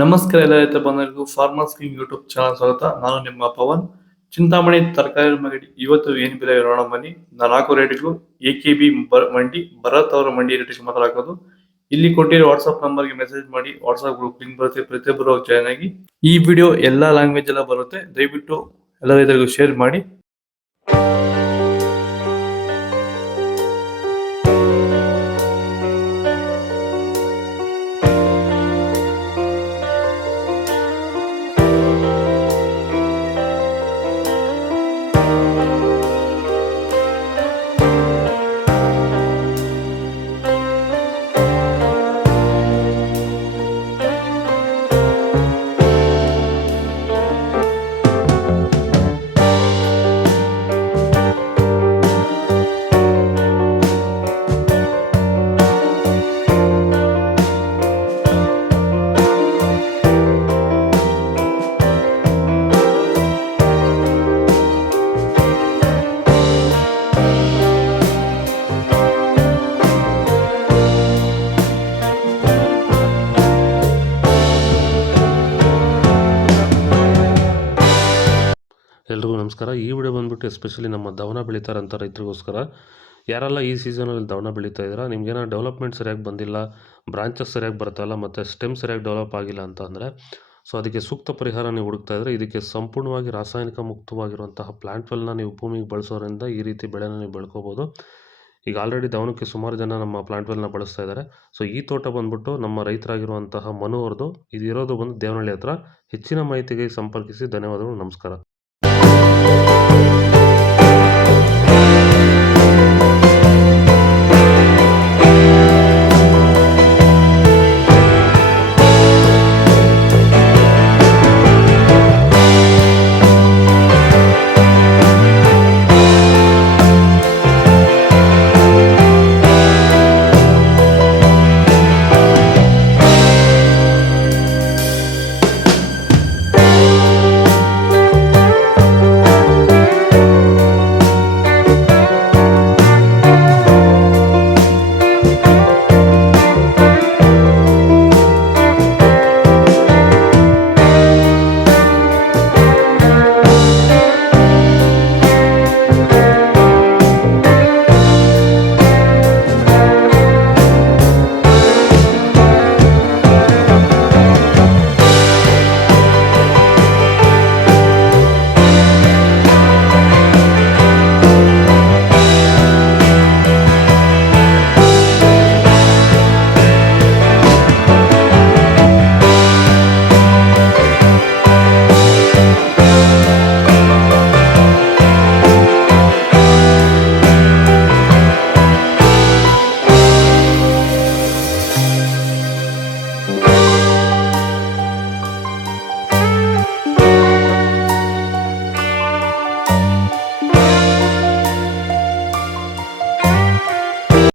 ನಮಸ್ಕಾರ ಎಲ್ಲ ರೈತ ಬಂಧುಗಳಿಗೂ ಫಾರ್ಮರ್ಸ್ ಕಿಂಗ್ ಯೂಟ್ಯೂಬ್ ಚಾನಲ್ ಸ್ವಾಗತ. ನಾನು ನಿಮ್ಮ ಪವನ್. ಚಿಂತಾಮಣಿ ತರಕಾರಿ ಮಂಡಿ ಇವತ್ತು ಏನ್ ಬೆಲೆ ನೋಡೋಣ ಬನ್ನಿ. ನಾಲ್ಕು ರೇಟ್ಗಳು ಎಕೆಬಿ ಮಂಡಿ, ಭರತ್ ಅವರ ಮಂಡಿ ರೇಟ್ ಮಾತಾಡೋದು. ಇಲ್ಲಿ ಕೊಟ್ಟಿರೋ ವಾಟ್ಸ್ಆಪ್ ನಂಬರ್ಗೆ ಮೆಸೇಜ್ ಮಾಡಿ. ವಾಟ್ಸ್ಆಪ್ ಗ್ರೂಪ್ ಲಿಂಕ್ ಬರುತ್ತೆ, ಪ್ರತಿಯೊಬ್ಬರು ಜಾಯ್ನ್ ಆಗಿ. ಈ ವಿಡಿಯೋ ಎಲ್ಲಾ ಲ್ಯಾಂಗ್ವೇಜ್ ಎಲ್ಲ ಬರುತ್ತೆ, ದಯವಿಟ್ಟು ಎಲ್ಲ ರೈತರಿಗೂ ಶೇರ್ ಮಾಡಿ. ಎಲ್ರಿಗೂ ನಮಸ್ಕಾರ. ಈ ವಿಡಿಯೋ ಬಂದ್ಬಿಟ್ಟು ಎಸ್ಪೆಷಲಿ ನಮ್ಮ ದವನ ಬೆಳೀತಾರಂಥ ರೈತರಿಗೋಸ್ಕರ. ಯಾರೆಲ್ಲ ಈ ಸೀಸನಲ್ಲಿ ದವನ ಬೆಳೀತಾ ಇದ್ದೀರಾ, ನಿಮಗೇನೋ ಡೆವಲಪ್ಮೆಂಟ್ ಸರಿಯಾಗಿ ಬಂದಿಲ್ಲ, ಬ್ರಾಂಚಸ್ ಸರಿಯಾಗಿ ಬರ್ತಾಯಿಲ್ಲ ಮತ್ತು ಸ್ಟೆಮ್ ಸರಿಯಾಗಿ ಡೆವಲಪ್ ಆಗಿಲ್ಲ ಅಂತ ಅಂದರೆ, ಸೊ ಅದಕ್ಕೆ ಸೂಕ್ತ ಪರಿಹಾರ ನೀವು ಹುಡುಕ್ತಾ ಇದ್ದರೆ, ಇದಕ್ಕೆ ಸಂಪೂರ್ಣವಾಗಿ ರಾಸಾಯನಿಕ ಮುಕ್ತವಾಗಿರುವಂತಹ ಪ್ಲಾಂಟ್ ವೆಲ್ನ ನೀವು ಭೂಮಿಗೆ ಬಳಸೋದ್ರಿಂದ ಈ ರೀತಿ ಬೆಳೆನ ನೀವು ಬೆಳ್ಕೋಬೋದು. ಈಗ ಆಲ್ರೆಡಿ ದವನಕ್ಕೆ ಸುಮಾರು ಜನ ನಮ್ಮ ಪ್ಲಾಂಟ್ ವೆಲ್ನ ಬಳಸ್ತಾ ಇದ್ದಾರೆ. ಸೊ ಈ ತೋಟ ಬಂದ್ಬಿಟ್ಟು ನಮ್ಮ ರೈತರಾಗಿರುವಂತಹ ಮನು ಅವ್ರದ್ದು. ಇದು ಇರೋದು ಬಂದು ದೇವನಹಳ್ಳಿ ಹತ್ರ. ಹೆಚ್ಚಿನ ಮಾಹಿತಿಗೆ ಸಂಪರ್ಕಿಸಿ. ಧನ್ಯವಾದಗಳು, ನಮಸ್ಕಾರ.